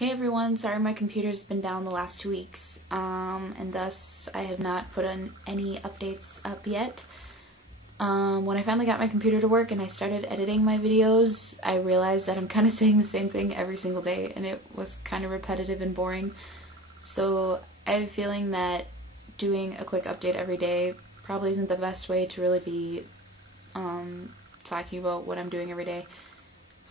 Hey everyone, sorry my computer's been down the last 2 weeks, and thus I have not put on any updates up yet. When I finally got my computer to work and I started editing my videos, I realized that I'm kind of saying the same thing every single day, and it was kind of repetitive and boring. So I have a feeling that doing a quick update every day probably isn't the best way to really be talking about what I'm doing every day.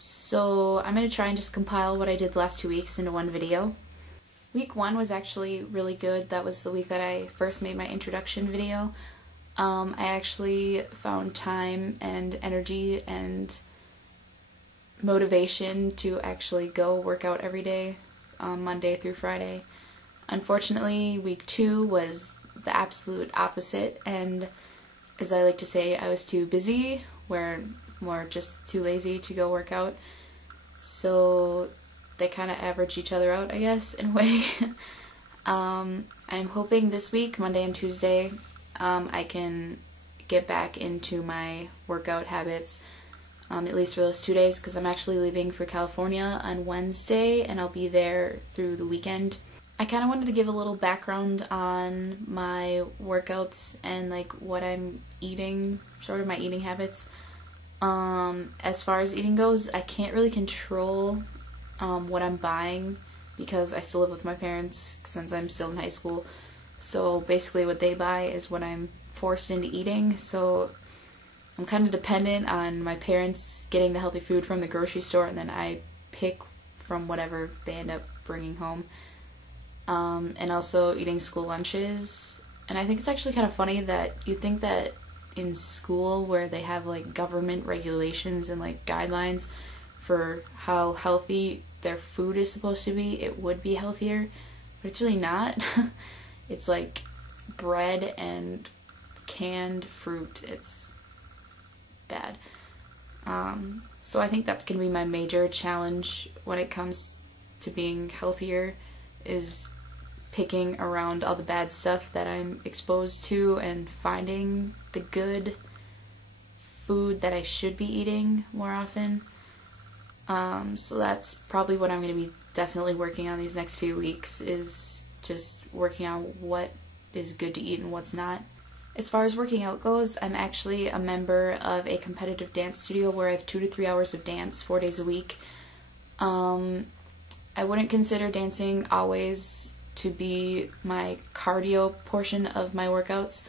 So I'm going to try and just compile what I did the last 2 weeks into one video. Week 1 was actually really good. That was the week that I first made my introduction video. I actually found time and energy and motivation to actually go work out every day, Monday through Friday. Unfortunately, week 2 was the absolute opposite, and as I like to say, I was too busy, where more just too lazy to go work out. So they kind of average each other out, I guess, in a way. I'm hoping this week, Monday and Tuesday, I can get back into my workout habits, at least for those 2 days, because I'm actually leaving for California on Wednesday, and I'll be there through the weekend. I kind of wanted to give a little background on my workouts and like what I'm eating, sort of my eating habits. As far as eating goes, I can't really control what I'm buying because I still live with my parents since I'm still in high school. So basically what they buy is what I'm forced into eating, so I'm kind of dependent on my parents getting the healthy food from the grocery store, and then I pick from whatever they end up bringing home. And also eating school lunches. And I think it's actually kind of funny that you think that in school, where they have like government regulations and like guidelines for how healthy their food is supposed to be, it would be healthier, but it's really not. It's like bread and canned fruit. It's bad. So I think that's going to be my major challenge when it comes to being healthier, is picking around all the bad stuff that I'm exposed to and finding the good food that I should be eating more often. So that's probably what I'm going to be definitely working on these next few weeks, is just working on what is good to eat and what's not. As far as working out goes, I'm actually a member of a competitive dance studio where I have 2 to 3 hours of dance 4 days a week. I wouldn't consider dancing always to be my cardio portion of my workouts,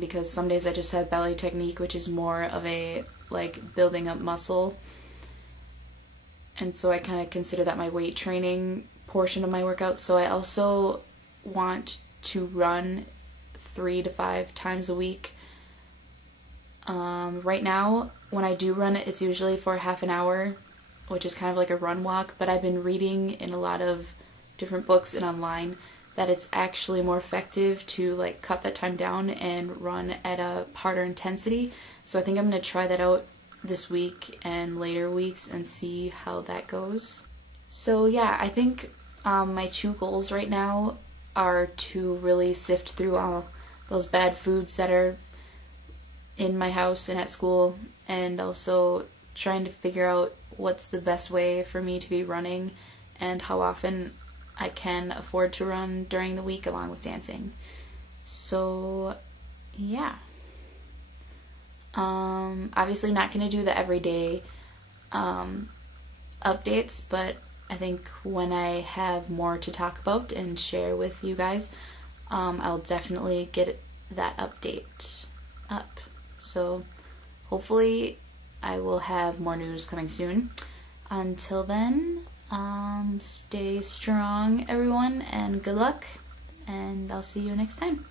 because some days I just have ballet technique, which is more of a like building up muscle, and so I kind of consider that my weight training portion of my workouts. So I also want to run 3 to 5 times a week. Right now, when I do run it, it's usually for half an hour, which is kind of like a run walk, but I've been reading in a lot of different books and online that it's actually more effective to like cut that time down and run at a harder intensity. So I think I'm going to try that out this week and later weeks and see how that goes. So yeah, I think my 2 goals right now are to really sift through all those bad foods that are in my house and at school, and also trying to figure out what's the best way for me to be running and how often I can afford to run during the week along with dancing. So yeah. Obviously not going to do the everyday updates, but I think when I have more to talk about and share with you guys, I'll definitely get that update up. So hopefully I will have more news coming soon. Until then, stay strong everyone, and good luck, and I'll see you next time.